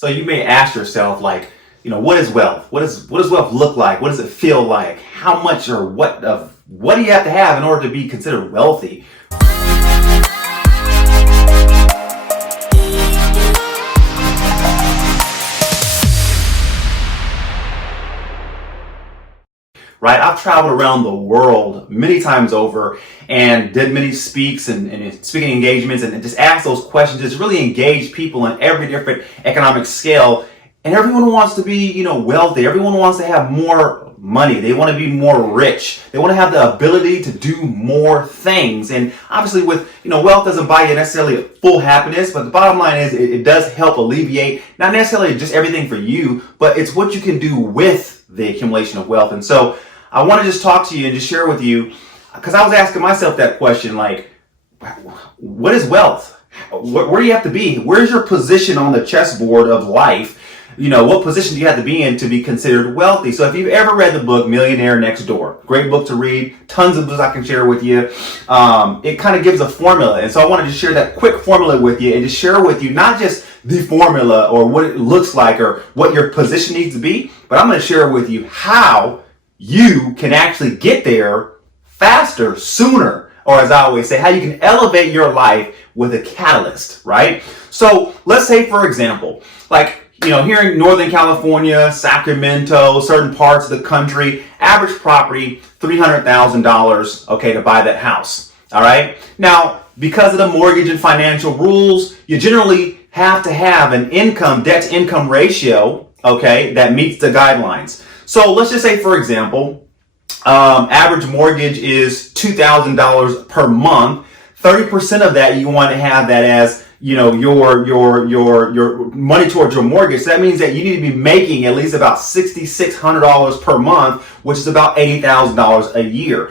So you may ask yourself, like, what is wealth? What does wealth look like? What does it feel like? How much or what do you have to have in order to be considered wealthy? Right? I've traveled around the world many times over and did many speaks and speaking engagements and just asked those questions. Just really engage people on every different economic scale. And everyone wants to be, wealthy. Everyone wants to have more money. They want to be more rich. They want to have the ability to do more things. And obviously wealth doesn't buy you necessarily full happiness, but the bottom line is it does help alleviate, not necessarily just everything for you, but it's what you can do with the accumulation of wealth. And so I want to just talk to you and just share with you, because I was asking myself that question, like, what is wealth? Where do you have to be? Where's your position on the chessboard of life? What position do you have to be in to be considered wealthy? So if you've ever read the book Millionaire Next Door, great book to read, tons of books I can share with you. It kind of gives a formula. And so I wanted to share that quick formula with you and just share with you not just the formula or what it looks like or what your position needs to be, but I'm going to share with you how you can actually get there faster, sooner, or as I always say, how you can elevate your life with a catalyst, right? So let's say, for example, here in Northern California, Sacramento, certain parts of the country, average property, $300,000, okay, to buy that house, all right? Now, because of the mortgage and financial rules, you generally have to have an debt-to-income ratio, okay, that meets the guidelines. So let's just say, for example, average mortgage is $2,000 per month. 30% of that you want to have that as your money towards your mortgage. So that means that you need to be making at least about $6,600 per month, which is about $80,000 a year.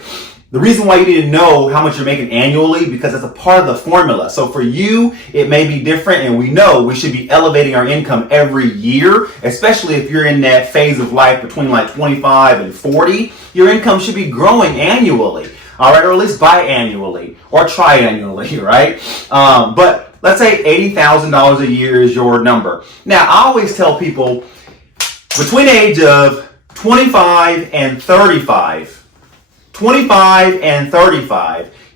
The reason why you need to know how much you're making annually, because it's a part of the formula. So for you, it may be different, and we know we should be elevating our income every year, especially if you're in that phase of life between like 25 and 40. Your income should be growing annually, all right, or at least biannually or triannually, right? But let's say $80,000 a year is your number. Now, I always tell people between the age of 25 and 35,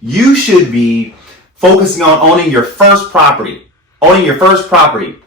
you should be focusing on owning your first property,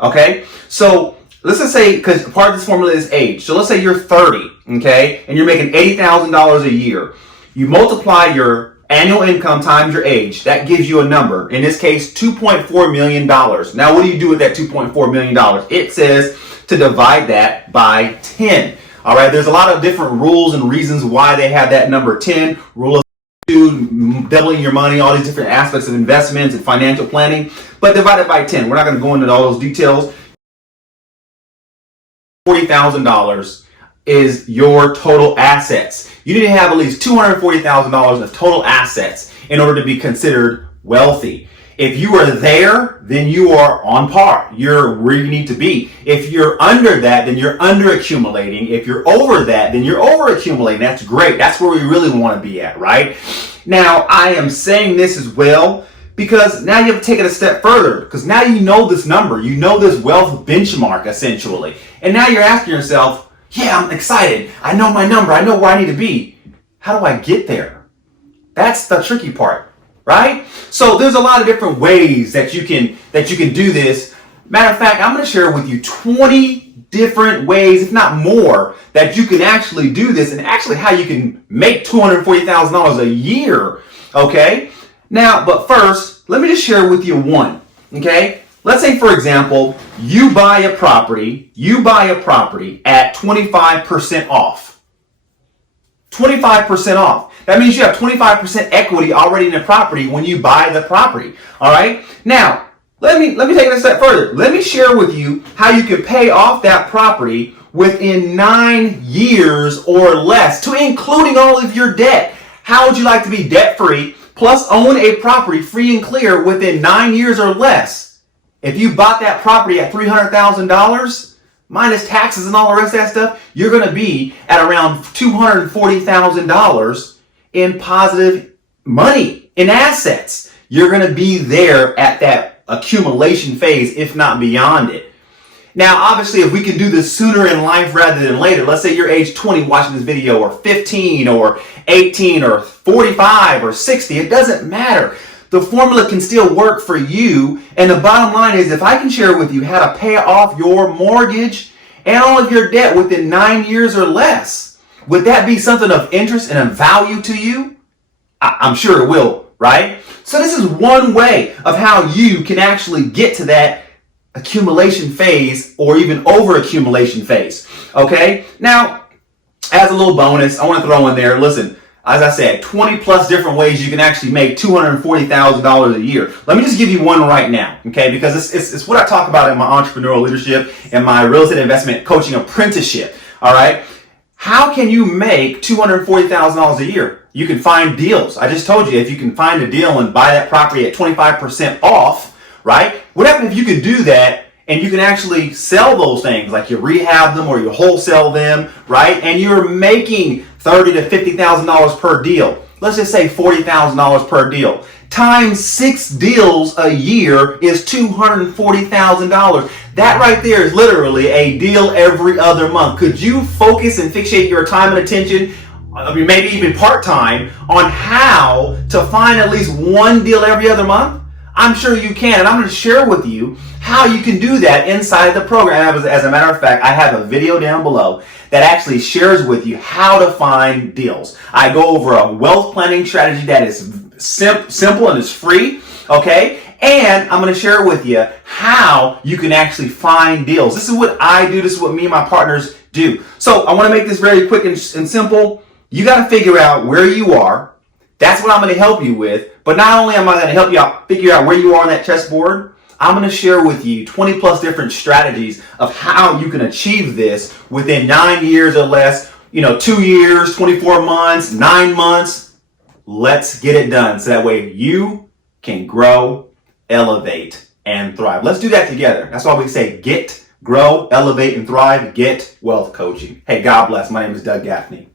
okay? So let's just say, because part of this formula is age. So let's say you're 30, okay, and you're making $80,000 a year. You multiply your annual income times your age. That gives you a number. In this case, $2.4 million. Now, what do you do with that $2.4 million? It says to divide that by 10. All right, there's a lot of different rules and reasons why they have that number 10. Rule of two, doubling your money, all these different aspects of investments and financial planning. But divided by 10. We're not going to go into all those details. $40,000 is your total assets. You need to have at least $240,000 of total assets in order to be considered wealthy. If you are there, then you are on par. You're where you need to be. If you're under that, then you're under accumulating. If you're over that, then you're over accumulating. That's great. That's where we really want to be at, right? Now, I am saying this as well because now you have to take it a step further, because now you know this number. You know this wealth benchmark, essentially. And now you're asking yourself, yeah, I'm excited. I know my number. I know where I need to be. How do I get there? That's the tricky part, right? So there's a lot of different ways that you can do this. Matter of fact, I'm going to share with you 20 different ways, if not more, that you can actually do this, and actually how you can make $240,000 a year, okay? Now, but first, let me just share with you one, okay? Let's say, for example, you buy a property at 25% off. 25% off. That means you have 25% equity already in the property when you buy the property. All right. Now, let me take it a step further. Let me share with you how you can pay off that property within 9 years or less, to including all of your debt. How would you like to be debt-free plus own a property free and clear within 9 years or less? If you bought that property at $300,000, minus taxes and all the rest of that stuff, you're going to be at around $240,000 in positive money, in assets. You're going to be there at that accumulation phase, if not beyond it. Now, obviously, if we can do this sooner in life rather than later, let's say you're age 20 watching this video, or 15, or 18, or 45, or 60, it doesn't matter. The formula can still work for you. And the bottom line is, if I can share with you how to pay off your mortgage and all of your debt within 9 years or less, would that be something of interest and of value to you? I'm sure it will, right? So this is one way of how you can actually get to that accumulation phase, or even over accumulation phase. Okay? Now, as a little bonus, I want to throw in there, listen, as I said, 20 plus different ways you can actually make $240,000 a year. Let me just give you one right now, okay? Because it's what I talk about in my entrepreneurial leadership and my real estate investment coaching apprenticeship, all right? How can you make $240,000 a year? You can find deals. I just told you, if you can find a deal and buy that property at 25% off, right? What happens if you can do that and you can actually sell those things, like you rehab them or you wholesale them, right? And you're making $30,000 to $50,000 per deal. Let's just say $40,000 per deal. Times 6 deals a year is $240,000. That right there is literally a deal every other month. Could you focus and fixate your time and attention, I mean, maybe even part-time, on how to find at least one deal every other month? I'm sure you can, and I'm going to share with you how you can do that inside the program. As a matter of fact, I have a video down below that actually shares with you how to find deals. I go over a wealth planning strategy that is simple and is free, okay? And I'm going to share with you how you can actually find deals. This is what I do. This is what me and my partners do. So I want to make this very quick and simple. You got to figure out where you are. That's what I'm going to help you with. But not only am I going to help you out figure out where you are on that chessboard, I'm going to share with you 20 plus different strategies of how you can achieve this within 9 years or less, 2 years, 24 months, 9 months. Let's get it done so that way you can grow, elevate, and thrive. Let's do that together. That's why we say get, grow, elevate, and thrive. Get wealth coaching. Hey, God bless. My name is Doug Gaffney.